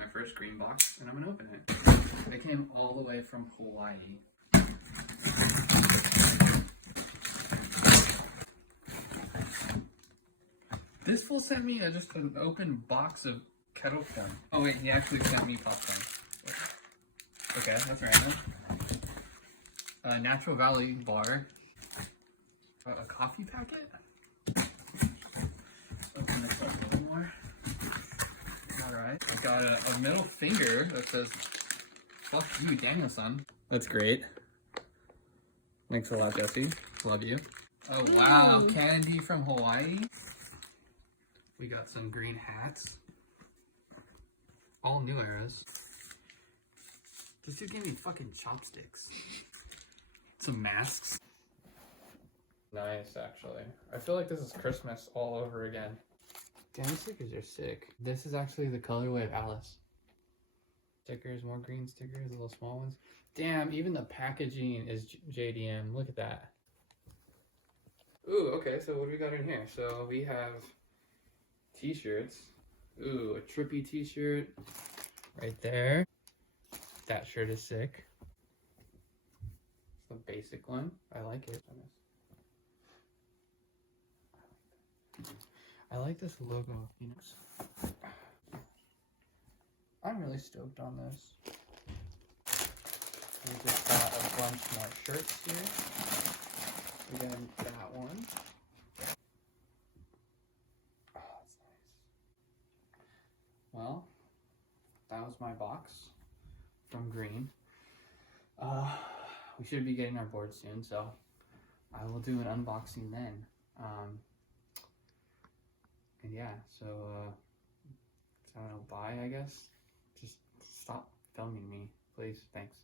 my first green box and I'm gonna open it. It came all the way from Hawaii. This fool sent me just an open box of kettle corn. Oh wait, he actually sent me popcorn. Okay, that's random. Natural Valley bar. A coffee packet? Open this up a little more. Alright, I got a middle finger that says, fuck you, Daniel-san. That's great. Thanks a lot, Jesse. Love you. Oh wow, candy from Hawaii. We got some green hats. All new eras. This dude gave me fucking chopsticks. Some masks. Nice, actually. I feel like this is Christmas all over again. Damn, these stickers are sick. This is actually the colorway of Alice. Stickers, more green stickers, little small ones. Damn, even the packaging is JDM. Look at that. Ooh, okay, so what do we got in here? So we have t-shirts. Ooh, a trippy t-shirt right there. That shirt is sick. It's the basic one. I like it. I like this logo of Phoenix. I'm really stoked on this. We just got a bunch more shirts here. We got that one. Oh, that's nice. Well, that was my box from Green. We should be getting our board soon, so I will do an unboxing then. And yeah, so I don't know, bye, I guess. Just stop filming me, please. Thanks.